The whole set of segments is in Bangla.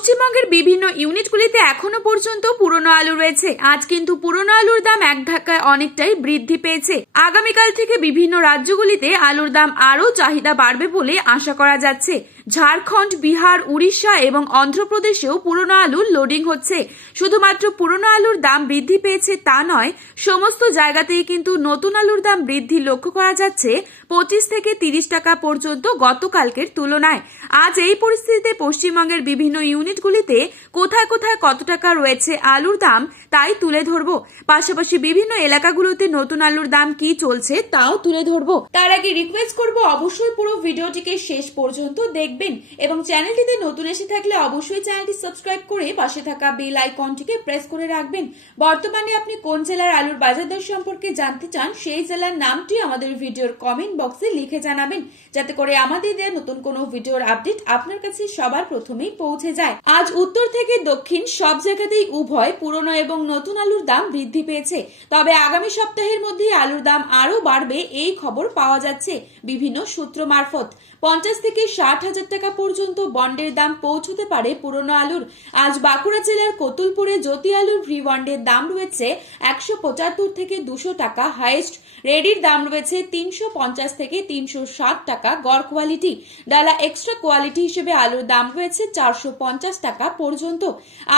পশ্চিমবঙ্গের বিভিন্ন ইউনিটগুলিতে এখনো পর্যন্ত পুরনো আলু রয়েছে। আজ কিন্তু পুরনো আলুর দাম এক ধাক্কায় অনেকটাই বৃদ্ধি পেয়েছে। আগামীকাল থেকে বিভিন্ন রাজ্যগুলিতে আলুর দাম আরও চাহিদা বাড়বে বলে আশা করা যাচ্ছে। ঝাড়খণ্ড, বিহার, উড়িষ্যা এবং অন্ধ্রপ্রদেশেও পুরনো আলুর লোডিং হচ্ছে। শুধুমাত্র পুরনো আলুর দাম বৃদ্ধি পেয়েছে তা নয়, সমস্ত জায়গাতেই কিন্তু নতুন আলুর দাম বৃদ্ধি লক্ষ্য করা যাচ্ছে 25 থেকে 30 টাকা পর্যন্ত গতকালকের তুলনায়। আজ এই পরিস্থিতিতে পশ্চিমবঙ্গের বিভিন্ন ইউনিটগুলিতে কোথায় কোথায় কত টাকা রয়েছে আলুর দাম তাই তুলে ধরবো। পাশাপাশি বিভিন্ন এলাকাগুলোতে নতুন আলুর দাম কি চলছে তাও তুলে ধরবো। তার আগে রিকোয়েস্ট করব অবশ্যই পুরো ভিডিওটিকে শেষ পর্যন্ত দেখবেন এবং চ্যানেলটিতে নতুন এসে থাকলে অবশ্যই চ্যানেলটি সাবস্ক্রাইব করে পাশে থাকা বেল আইকনটিকে প্রেস করে রাখবেন। বর্তমানে আপনি কোন জেলার আলুর বাজার দর সম্পর্কে জানতে চান সেই জেলার নামটি আমাদের ভিডিওর কমেন্ট বক্সে লিখে জানাবেন, যাতে করে আমাদের দেওয়া নতুন কোনো ভিডিওর আপডেট আপনার কাছে সবার প্রথমেই পৌঁছে যায়। আজ উত্তর থেকে দক্ষিণ সব জায়গাতেই উভয় পুরনো এবং নতুন আলুর দাম বৃদ্ধি পেয়েছে। তবে আগামী সপ্তাহের মধ্যে আলুর দাম আরো বাড়বে এই খবর পাওয়া যাচ্ছে বিভিন্ন সূত্র মারফত। 50 থেকে 60,000 টাকা পর্যন্ত বন্ডের দাম পৌঁছতে পারে পুরনো আলুর। আজ বাঁকুড়া জেলার কতুলপুরে জ্যোতি আলুর ভি বন্ডের দাম রয়েছে 175 থেকে 200 টাকা হাইয়েস্ট। রেডির দাম রয়েছে 350 থেকে 360 টাকা গড় কোয়ালিটি। ডালা এক্সট্রা কোয়ালিটি হিসেবে আলুর দাম রয়েছে 450 টাকা পর্যন্ত।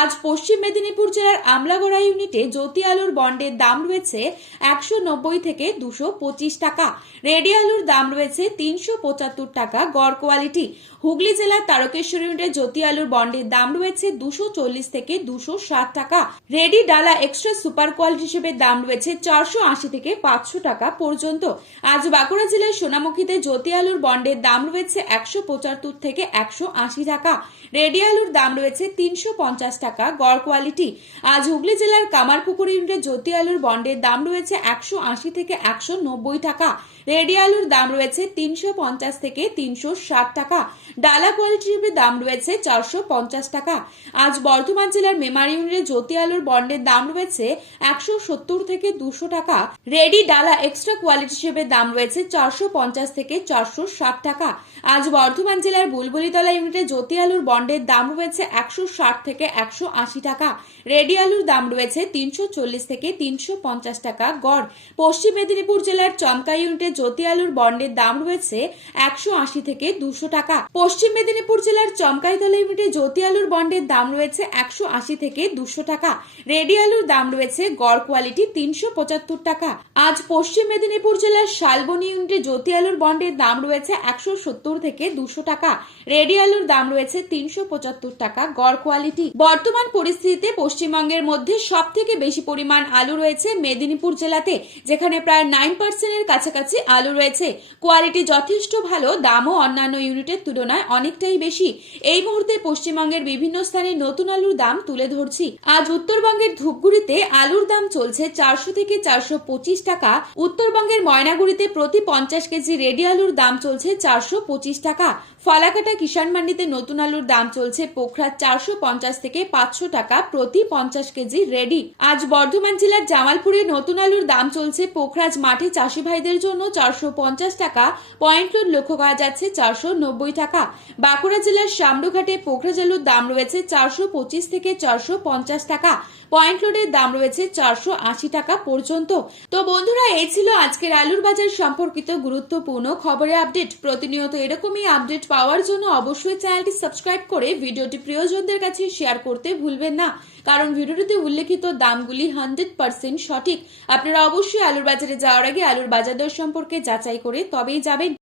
আজ পশ্চিম মেদিনীপুর জেলার আমলাগড়া ইউনিটে জ্যোতি আলুর বন্ডের দাম রয়েছে 190 থেকে 225 টাকা। রেডি আলুর দাম রয়েছে 375 টাকা গড় কোয়ালিটি। হুগলি জেলার তারকেশ্বর ইউনিটে জ্যোতি আলুর বন্ডের দাম রয়েছে 240 থেকে 260 টাকা। রেডি ডালা এক্সট্রা সুপার কোয়ালিটি হিসেবে দাম রয়েছে 480 থেকে 500 টাকা পর্যন্ত। আজ বাঁকুড়া জেলার সোনামুখীতে জ্যোতি আলুর বন্ডের দাম রয়েছে 175 থেকে 180 টাকা। রেডি আলুর দাম রয়েছে 350 টাকা গড় কোয়ালিটি। আজ হুগলি জেলার কামারপুকুর ইউনিটে জ্যোতি আলুর বন্ডের দাম রয়েছে 180 থেকে 190 টাকা। রেডি আলুর দাম রয়েছে 350 থেকে 360 টাকা। ডালা কোয়ালিটি হিসেবে দাম রয়েছে 450 টাকা। আজ বর্ধমান জেলার মেমার ইউনিটে জ্যোতি আলুর বন্ডের দাম রয়েছে 170 থেকে 200 টাকা। রেডি ডালা এক্সট্রা কোয়ালিটি হিসেবে দাম রয়েছে 450 থেকে 460 টাকা। আজ বর্ধমান জেলার বুলবুলিতলা ইউনিটে জ্যোতি আলুর বন্ডের দাম রয়েছে 160 থেকে 180 টাকা। রেডি আলুর দাম রয়েছে 340 থেকে 350 টাকা গড়। পশ্চিম মেদিনীপুর জেলার চমকা ইউনিটে জ্যোতি আলুর বন্ডের দাম রয়েছে 180 থেকে 200 টাকা। পশ্চিম মেদিনীপুর জেলার চমকাইতলা ইউনিটে জ্যোতি আলুর বন্ডের দাম রয়েছে 180 থেকে 200 টাকা। রেডি আলুর দাম রয়েছে গড় কোয়ালিটি 375 টাকা। আজ পশ্চিম মেদিনীপুর জেলার শালবনী ইউনিটে জ্যোতি আলুর বন্ডের দাম রয়েছে 170 থেকে 200 টাকা। রেডি আলুর দাম রয়েছে 375 টাকা গড় কোয়ালিটি। বর্তমান পরিস্থিতিতে পশ্চিমবঙ্গের মধ্যে সব থেকে বেশি পরিমাণ আলু রয়েছে মেদিনীপুর জেলাতে, যেখানে প্রায় 9% এর কাছাকাছি আলু রয়েছে। কোয়ালিটি যথেষ্ট ভালো, দামও অন্যান্য ইউনিটের তুলনায় অনেকটাই বেশি। এই মুহূর্তে পশ্চিমবঙ্গের বিভিন্ন স্থানে নতুন আলুর দাম তুলে ধরছি। আজ উত্তরবঙ্গের ধূপগুড়িতে আলুর দাম চলছে 400 থেকে 425 টাকা। উত্তরবঙ্গের ময়নাগুড়িতে প্রতি 50 কেজি রেডি আলুর দাম চলছে 425 টাকা। ফালাকাটা কিষাণ মান্ডিতে নতুন আলুর দাম চলছে পোখরাজ 450 থেকে 500 টাকা প্রতি 50 কেজি রেডি। আজ বর্ধমান জেলার জামালপুরে নতুন আলুর দাম চলছে পোখরাজ মাঠে চাষি ভাইদের জন্য 450 টাকা। পয়েন্ট লোড লক্ষ্য করা যাচ্ছে 490 টাকা। বাঁকুড়া জেলার শামডুঘাটে পোখরাজ আলুর দাম রয়েছে 425 থেকে 450 টাকা। পয়েন্ট লোডের দাম রয়েছে 480 টাকা পর্যন্ত। তো বন্ধুরা, এই ছিল আজকের আলুর বাজার সম্পর্কিত গুরুত্বপূর্ণ খবরের আপডেট। প্রতিনিয়ত এরকমই আপডেট পাওয়ার জন্য অবশ্যই চ্যানেলটি সাবস্ক্রাইব করে ভিডিওটি প্রিয়জনদের কাছে শেয়ার করতে ভুলবেন না, কারণ ভিডিওটিতে উল্লেখিত দামগুলি 100% সঠিক। আপনারা অবশ্যই আলুর বাজারে যাওয়ার আগে আলুর বাজার দর সম্পর্কে যাচাই করে তবেই যাবেন।